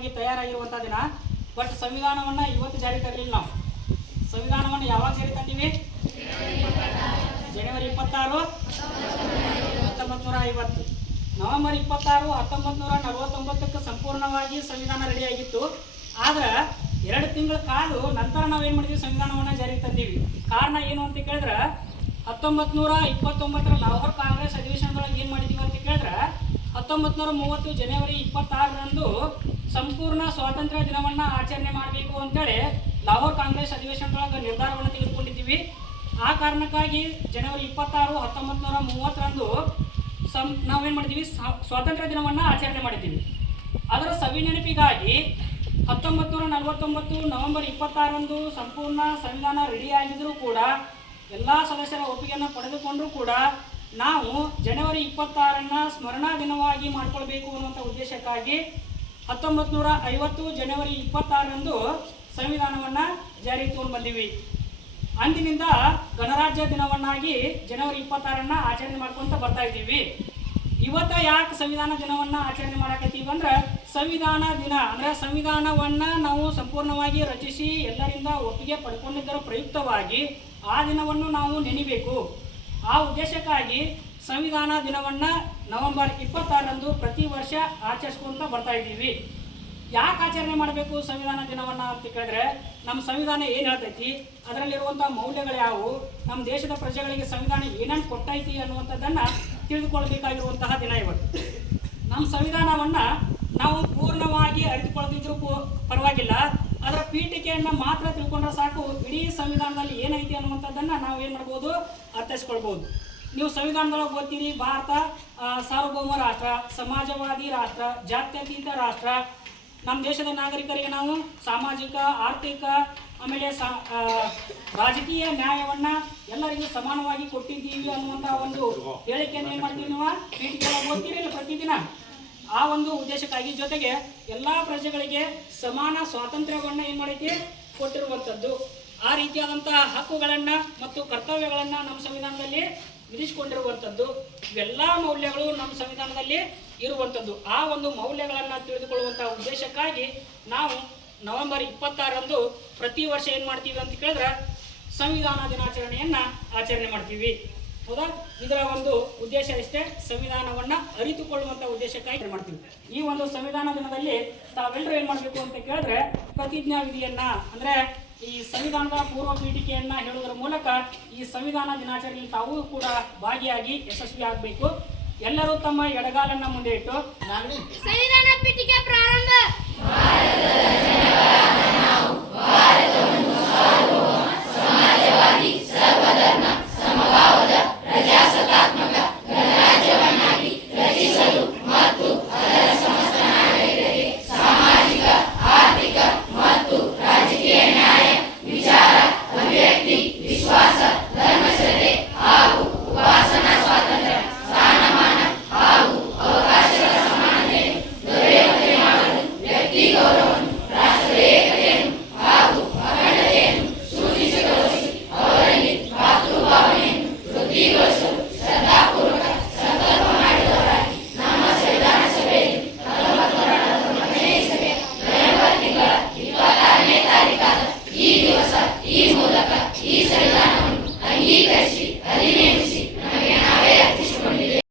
ಸಲುವಾಗಿ ತಯಾರಾಗಿರುವಂತಹ ದಿನ. ಬಟ್ ಸಂವಿಧಾನವನ್ನ ಇವತ್ತು ಜಾರಿ ತರಲಿಲ್ಲ. ನಾವು ಸಂವಿಧಾನವನ್ನು ಯಾವಾಗ ಜಾರಿ ತಂದೀವಿ? ಜನವರಿ 26, 1950. ನವೆಂಬರ್ 26, 1949ಕ್ಕೆ ಸಂಪೂರ್ಣವಾಗಿ ಸಂವಿಧಾನ ರೆಡಿ ಆಗಿತ್ತು. ಆದ್ರೆ 2 ತಿಂಗಳ ಕಾಲು ನಂತರ ನಾವೇನು ಮಾಡಿದ್ವಿ? ಸಂವಿಧಾನವನ್ನು ಜಾರಿಗೆ ತಂದೀವಿ. ಕಾರಣ ಏನು ಅಂತ ಕೇಳಿದ್ರೆ 1929 ಲಾಹೋರ್ ಕಾಂಗ್ರೆಸ್ ಅಧಿವೇಶನದೊಳಗೆ ಏನು ಮಾಡಿದೀವಿ ಅಂತ ಕೇಳಿದ್ರೆ 1930 ಜನವರಿ 26ರಂದು ಸಂಪೂರ್ಣ ಸ್ವಾತಂತ್ರ್ಯ ದಿನವನ್ನು ಆಚರಣೆ ಮಾಡಬೇಕು ಅಂತೇಳಿ ಲಾಹೋರ್ ಕಾಂಗ್ರೆಸ್ ಅಧಿವೇಶನದೊಳಗೆ ನಿರ್ಧಾರವನ್ನು ತೆಗೆದುಕೊಂಡಿದ್ದೀವಿ. ಆ ಕಾರಣಕ್ಕಾಗಿ ಜನವರಿ 26, 1930ರಂದು ನಾವೇನು ಮಾಡಿದ್ದೀವಿ? ಸ್ವಾತಂತ್ರ್ಯ ದಿನವನ್ನು ಆಚರಣೆ ಮಾಡಿದ್ದೀವಿ. ಅದರ ಸವಿನೆನಪಿಗಾಗಿ 1949 ನವೆಂಬರ್ 26ರಂದು ಸಂಪೂರ್ಣ ಸಂವಿಧಾನ ರೆಡಿಯಾಗಿದ್ದರೂ ಕೂಡ ಎಲ್ಲ ಸದಸ್ಯರ ಒಪ್ಪಿಗೆಯನ್ನು ಪಡೆದುಕೊಂಡರೂ ಕೂಡ ನಾವು ಜನವರಿ 26ರನ್ನ ಸ್ಮರಣಾ ದಿನವಾಗಿ ಮಾಡಿಕೊಳ್ಬೇಕು ಅನ್ನುವಂಥ ಉದ್ದೇಶಕ್ಕಾಗಿ 1950 ಜನವರಿ 26ರಂದು ಸಂವಿಧಾನವನ್ನು ಜಾರಿಗೆ ತಗೊಂಡು ಬಂದೀವಿ. ಅಂದಿನಿಂದ ಗಣರಾಜ್ಯ ದಿನವನ್ನಾಗಿ ಜನವರಿ 26ರನ್ನ ಆಚರಣೆ ಮಾಡ್ಕೊತ ಬರ್ತಾ ಇದ್ದೀವಿ. ಇವತ್ತು ಯಾಕೆ ಸಂವಿಧಾನ ದಿನವನ್ನು ಆಚರಣೆ ಮಾಡಕತ್ತೀವಿ ಅಂದ್ರೆ ಸಂವಿಧಾನ ದಿನ ಅಂದರೆ ಸಂವಿಧಾನವನ್ನು ನಾವು ಸಂಪೂರ್ಣವಾಗಿ ರಚಿಸಿ ಎಲ್ಲರಿಂದ ಒಪ್ಪಿಗೆ ಪಡ್ಕೊಂಡಿದ್ದರ ಪ್ರಯುಕ್ತವಾಗಿ ಆ ದಿನವನ್ನು ನಾವು ನೆನೆಯಬೇಕು. ಆ ಉದ್ದೇಶಕ್ಕಾಗಿ ಸಂವಿಧಾನ ದಿನವನ್ನು ನವೆಂಬರ್ 26ರಂದು ಪ್ರತಿ ವರ್ಷ ಆಚರಿಸ್ಕೊಂತ ಬರ್ತಾ ಇದ್ದೀವಿ. ಯಾಕೆ ಆಚರಣೆ ಮಾಡಬೇಕು ಸಂವಿಧಾನ ದಿನವನ್ನು ಅಂತ ಕೇಳಿದ್ರೆ ನಮ್ಮ ಸಂವಿಧಾನ ಏನು ಹೇಳ್ತೈತಿ, ಅದರಲ್ಲಿರುವಂಥ ಮೌಲ್ಯಗಳು ಯಾವುವು, ನಮ್ಮ ದೇಶದ ಪ್ರಜೆಗಳಿಗೆ ಸಂವಿಧಾನ ಏನೇನು ಕೊಟ್ಟೈತಿ ಅನ್ನುವಂಥದ್ದನ್ನು ತಿಳಿದುಕೊಳ್ಬೇಕಾಗಿರುವಂತಹ ದಿನ ಇವತ್ತು. ನಮ್ಮ ಸಂವಿಧಾನವನ್ನು ನಾವು ಪೂರ್ಣವಾಗಿ ಅರಿತುಕೊಳ್ಳದಿದ್ರೂ ಪರವಾಗಿಲ್ಲ, ಅದರ ಪೀಠಿಕೆಯನ್ನು ಮಾತ್ರ ತಿಳ್ಕೊಂಡ್ರೆ ಸಾಕು ಇಡೀ ಸಂವಿಧಾನದಲ್ಲಿ ಏನೈತಿ ಅನ್ನುವಂಥದ್ದನ್ನು ನಾವು ಏನು ಮಾಡ್ಬೋದು? ಅರ್ಥೈಸ್ಕೊಳ್ಬೋದು. ನೀವು ಸಂವಿಧಾನದೊಳಗೆ ಓದ್ತೀರಿ ಭಾರತ ಸಾರ್ವಭೌಮ ರಾಷ್ಟ್ರ, ಸಮಾಜವಾದಿ ರಾಷ್ಟ್ರ, ಜಾತ್ಯತೀತ ರಾಷ್ಟ್ರ, ನಮ್ಮ ದೇಶದ ನಾಗರಿಕರಿಗೆ ನಾವು ಸಾಮಾಜಿಕ, ಆರ್ಥಿಕ, ಆಮೇಲೆ ರಾಜಕೀಯ ನ್ಯಾಯವನ್ನು ಎಲ್ಲರಿಗೂ ಸಮಾನವಾಗಿ ಕೊಟ್ಟಿದ್ದೀವಿ ಅನ್ನುವಂಥ ಒಂದು ಹೇಳಿಕೆಯನ್ನು ಏನು ಮಾಡ್ತೀವಿ? ನೀವು ಪೀಠಿಕೆಯೊಳಗೆ ಓದ್ತೀರಿ ಇಲ್ಲ ಪ್ರತಿದಿನ. ಆ ಒಂದು ಉದ್ದೇಶಕ್ಕಾಗಿ ಜೊತೆಗೆ ಎಲ್ಲ ಪ್ರಜೆಗಳಿಗೆ ಸಮಾನ ಸ್ವಾತಂತ್ರ್ಯವನ್ನು ಏನು ಮಾಡೈತಿ? ಕೊಟ್ಟಿರುವಂಥದ್ದು. ಆ ರೀತಿಯಾದಂತಹ ಹಕ್ಕುಗಳನ್ನು ಮತ್ತು ಕರ್ತವ್ಯಗಳನ್ನು ನಮ್ಮ ಸಂವಿಧಾನದಲ್ಲಿ ವಿಧಿಸಿಕೊಂಡಿರುವಂಥದ್ದು. ಇವೆಲ್ಲ ಮೌಲ್ಯಗಳು ನಮ್ಮ ಸಂವಿಧಾನದಲ್ಲಿ ಇರುವಂಥದ್ದು. ಆ ಒಂದು ಮೌಲ್ಯಗಳನ್ನು ತಿಳಿದುಕೊಳ್ಳುವಂಥ ಉದ್ದೇಶಕ್ಕಾಗಿ ನಾವು ನವೆಂಬರ್ 26ರಂದು ಪ್ರತಿ ವರ್ಷ ಏನು ಮಾಡ್ತೀವಿ ಅಂತ ಕೇಳಿದ್ರೆ ಸಂವಿಧಾನ ದಿನಾಚರಣೆಯನ್ನು ಆಚರಣೆ ಮಾಡ್ತೀವಿ. ಹೌದಾ? ಇದರ ಒಂದು ಉದ್ದೇಶ ಇಷ್ಟೇ, ಸಂವಿಧಾನವನ್ನು ಅರಿತುಕೊಳ್ಳುವಂಥ ಉದ್ದೇಶಕ್ಕಾಗಿ ಮಾಡ್ತೀವಿ. ಈ ಒಂದು ಸಂವಿಧಾನ ದಿನದಲ್ಲಿ ತಾವೆಲ್ಲರೂ ಏನು ಮಾಡಬೇಕು ಅಂತ ಕೇಳಿದ್ರೆ ಪ್ರತಿಜ್ಞಾ ವಿಧಿಯನ್ನು ಅಂದರೆ ಈ ಸಂವಿಧಾನದ ಪೂರ್ವ ಪೀಠಿಕೆಯನ್ನು ಹೇಳುವುದರ ಮೂಲಕ ಈ ಸಂವಿಧಾನ ದಿನಾಚರಣೆಯಲ್ಲಿ ತಾವು ಕೂಡ ಭಾಗಿಯಾಗಿ ಯಶಸ್ವಿ ಆಗಬೇಕು. ಎಲ್ಲರೂ ತಮ್ಮ ಎಡಗಾಲನ್ನು ಮುಂದೆ ಇಟ್ಟು ಸಂವಿಧಾನ ಪೀಠಿಕೆ ಪ್ರಾರಂಭ